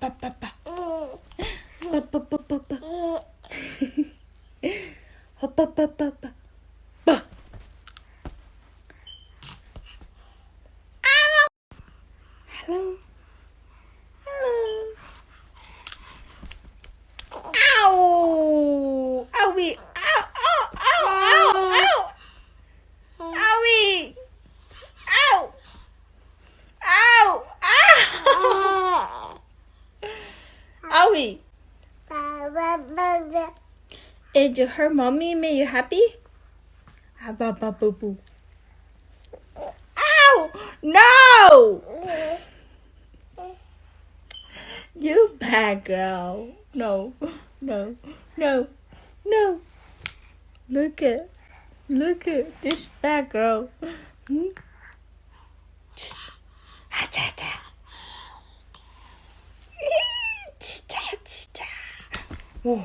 pa pa pa. Pa pa pa pa pa. Pa pa pa pa pa. Pa. Hello. Hello. Ow! Owie! Ow! Ow! Ow! Ow! Ow! Owie! Ow! Ow! Ow! Owie! Did you hurt mommy? Made you happy? Boo. Ow! No! You bad girl. No. Look at this bad girl. Hmm? Whoa.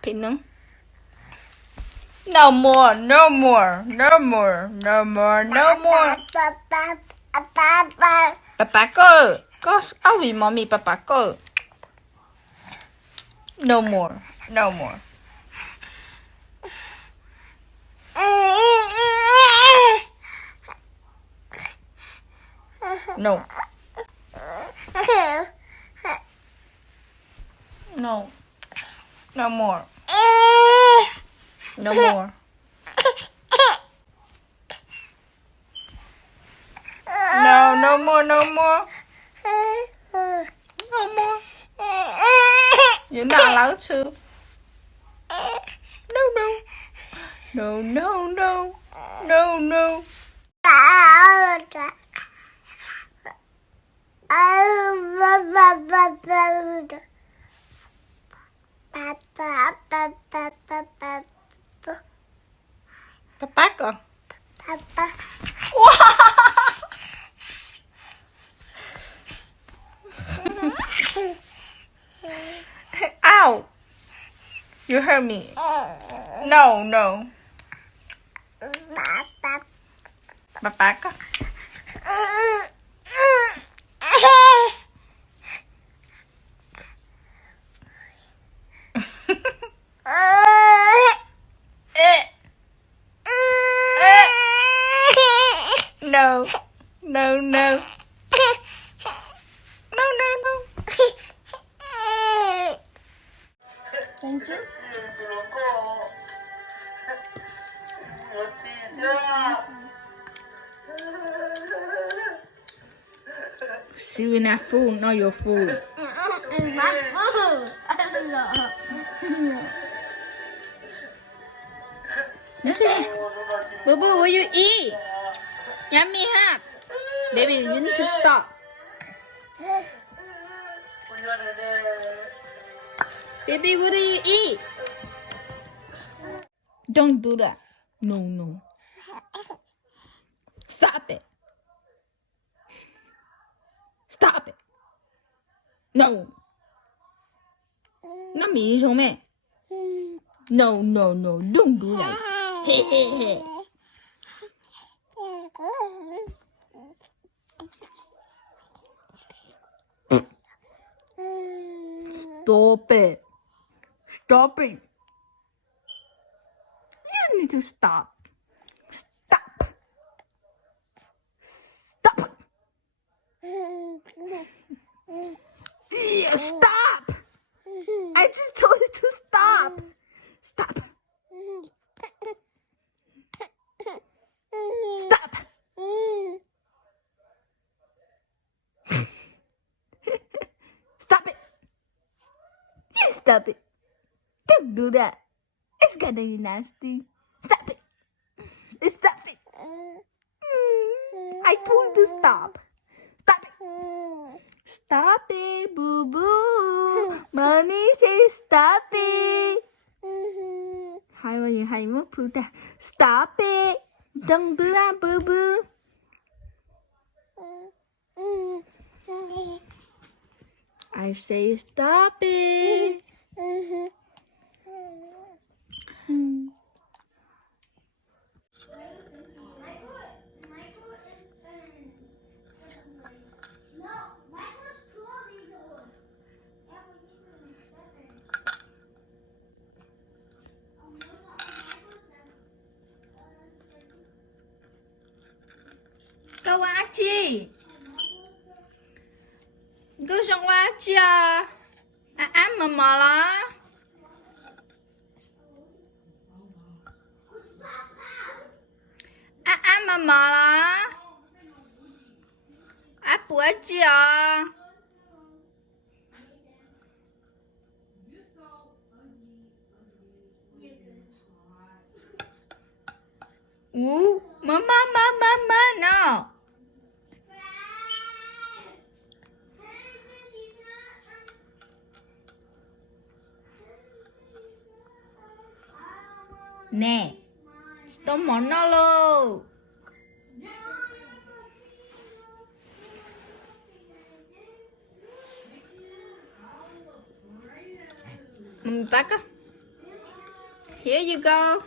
Pinang. No more. Papa go. Go away, mommy. Papa go. No more. No. No more. No more. No more. No more. You're not allowed to. No. Papa go. Ow! You hurt me. No. Papa go. No. Thank you. See, we're not food, not your food. It's my food. Okay. Boo, what you eat? Yummy, huh? Baby, you need to stop. Baby, what do you eat? Don't do that. No. Stop it. No. Not me,兄妹. No. Don't do that. Hey. Stop it. You need to stop. Yeah, stop. I just told you to stop. Stop. Stop it. You stop it. Don't do that. It's gonna be nasty. Stop it. I told you to stop. Stop it, boo. Mommy says stop it. 할머니 부다. Stop it. Don't do that, boo. I say stop it. Câu á chi? Cứ xong quá chi à? Ám mà lá. Ám mà lá. Áp bữa chi à? Mama, no. Nè, tao món nó luôn. Papa, here you go.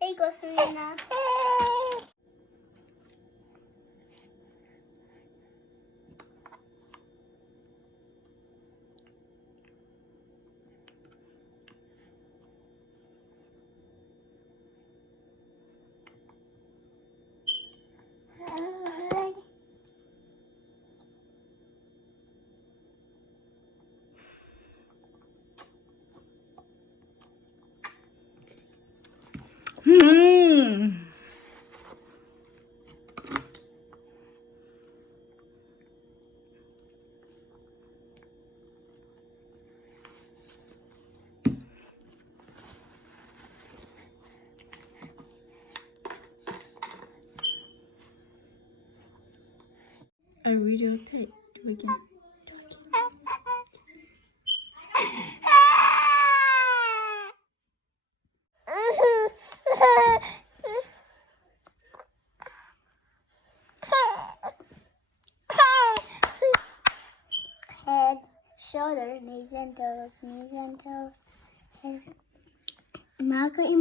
Here you go, Serena. A videotape. Do again. Head, shoulders, knees and toes, knees and toes. Now cut your